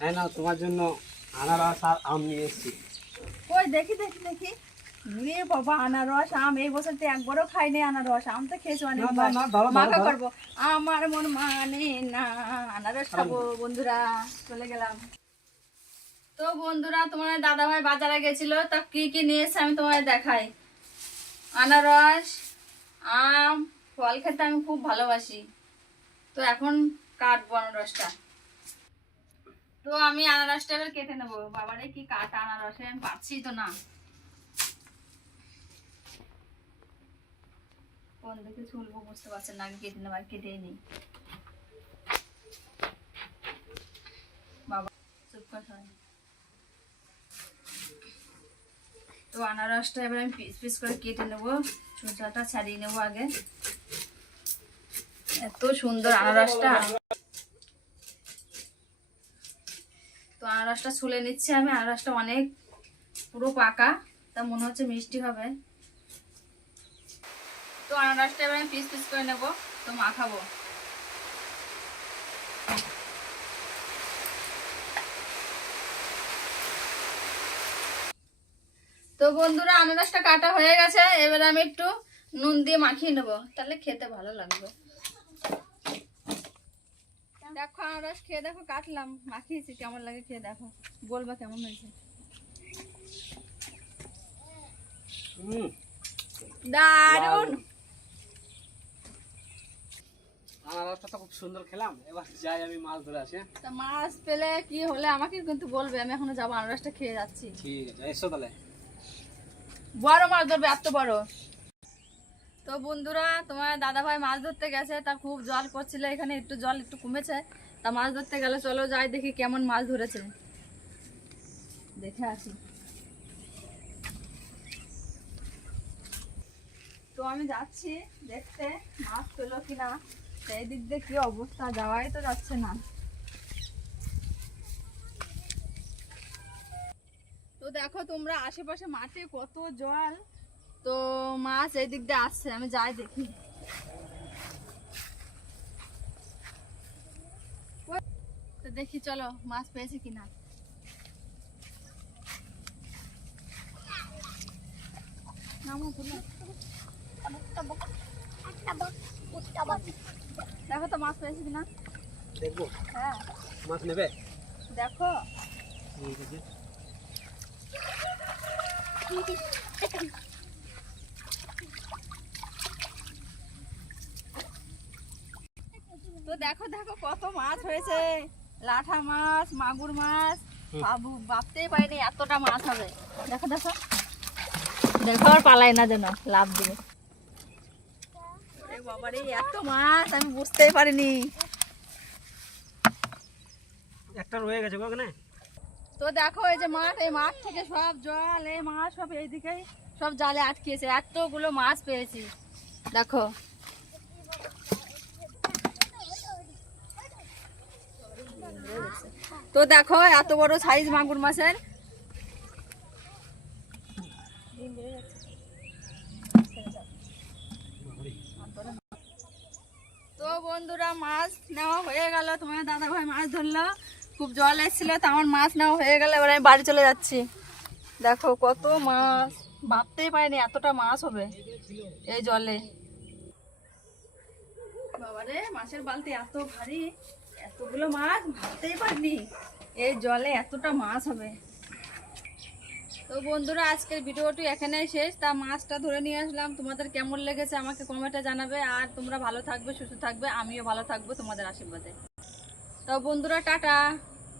হ্যাঁ না? তোমার জন্য আনারস আর আম নিয়ে এসেছি। ওই দেখি দেখি দেখি। রে বাবা আনারস আম এই বছর তো একবারও খাইনি আনারস আম তো খেয়েছি অনেকবার মাখা করব। আমার মন মানে না আনারস খাব বন্ধুরা চলে গেলাম। তো বন্ধুরা তোমার দাদা ভাই বাজারে গেছিল তা কি কি নিয়ে এসে আমি তোমায় দেখাই। আনারস আম ফল খেতে আমি খুব ভালোবাসি। তো এখন কাটবো আনারসটা। তো আমি আনারসটা এবার কেটে নেব। বাবারে কি কাটা আনারসে, আমি পাচ্ছি তো না। কেটে নেব আর কেটেই নেই। আনারসটা এবার আমি পিস পিস করে কেটে নেব চুলচাটা ছাড়িয়ে নেব আগে। এত সুন্দর আনারসটা। তো আনারসটা ছুলে নিচ্ছি আমি। আনারসটা অনেক পুরো পাকা, তা মনে হচ্ছে মিষ্টি হবে। তো আনারসটা এবার আমি পিস পিস করে নেব, তো মাখাবো। তো বন্ধুরা, আনারসটা কাটা হয়ে গেছে। এবার আমি একটু নুন দিয়ে মাখিয়ে নেব, তাহলে খেতে ভালো লাগবে। দেখো আনারস খেয়ে দেখো কাটলাম। মাখিয়েছি কেমন লাগে খেয়ে দেখো। বলবা কেমন হয়েছে? দারুণ আনারসটা তো খুব সুন্দর খেলাম। এবার যাই আমি মাছ ধরে আসি হ্যাঁ? তা মাছ পেলে কি হলে আমাকে কিন্তু বলবে আমি এখনও যাব আনারসটা খেয়ে যাচ্ছি। ঠিক আছে এসো তাহলে। বড় মাছ ধরবে এত বড়। তো বন্ধুরা, তোমার দাদা ভাই মাছ ধরতে গেছে, তা খুব জল করছিল এখানে একটু জল একটু কমেছে। তা মাছ ধরতে গেলে চলো যাই, দেখি কেমন মাছ ধরেছে। দেখে আসি। তো আমি যাচ্ছি দেখতে, মাছ পেল কিনা। সেই দিক দিয়ে কি অবস্থা? যাওয়াই তো যাচ্ছে না। তো দেখো তোমরা, আশেপাশে মাঠে কত জল। তো মাছ এই দিক দিয়ে আসছে আমি যাই দেখি ওই, তো দেখি চলো মাছ পেয়েছি কিনা নামো তুলো। দেখো তো মাছ পেয়েছি কিনা দেখব হ্যাঁ মাছ নেবে দেখো ঠিক আছে তো দেখো দেখো কত মাছ হয়েছে। লাঠা মাছ মাগুর মাছ। বাবু ভাবতেই পারিনি এতটা মাছ হবে। দেখো দেখো। দেখো আর পালাই না যেন লাভ দিয়ে। বাবারে এত মাছ আমি বুঝতেই পারিনি। একটা রয়ে গেছে ওখানে। তো দেখো এই যে মাঠ এই মাঠ থেকে সব জল এই মাছ সব এইদিকেই সব জালে আটকিয়েছে। এতগুলো মাছ পেয়েছি। দেখো তো দেখো, এত বড় সাইজ মাগুর মাছের। তো বন্ধুরা, মাছ নেওয়া হয়ে গেল। তোমার দাদা ভাই মাছ ধরলো। খুব জল এসেছিল, তো আমার মাছ নেওয়া হয়ে গেল। এবার আমি বাড়ি চলে যাচ্ছি। দেখো কত মাছ। ভাবতেই পারিনি এতটা মাছ হবে এই জলে। বাবারে, মাছের বালতি এত ভারী। এতগুলো মাছ? ভাবতেই পারবি এই জলে এতটা মাছ হবে। তো বন্ধুরা, আজকের ভিডিওটি এখানেই শেষ। তা মাছটা ধরে নিয়ে আসলাম। তোমাদের কেমন লেগেছে আমাকে কমেন্টে জানাবে। আর তোমরা ভালো থাকবে, সুস্থ থাকবে। আমিও ভালো থাকব তোমাদের আশীর্বাদে। তো বন্ধুরা, টাটা।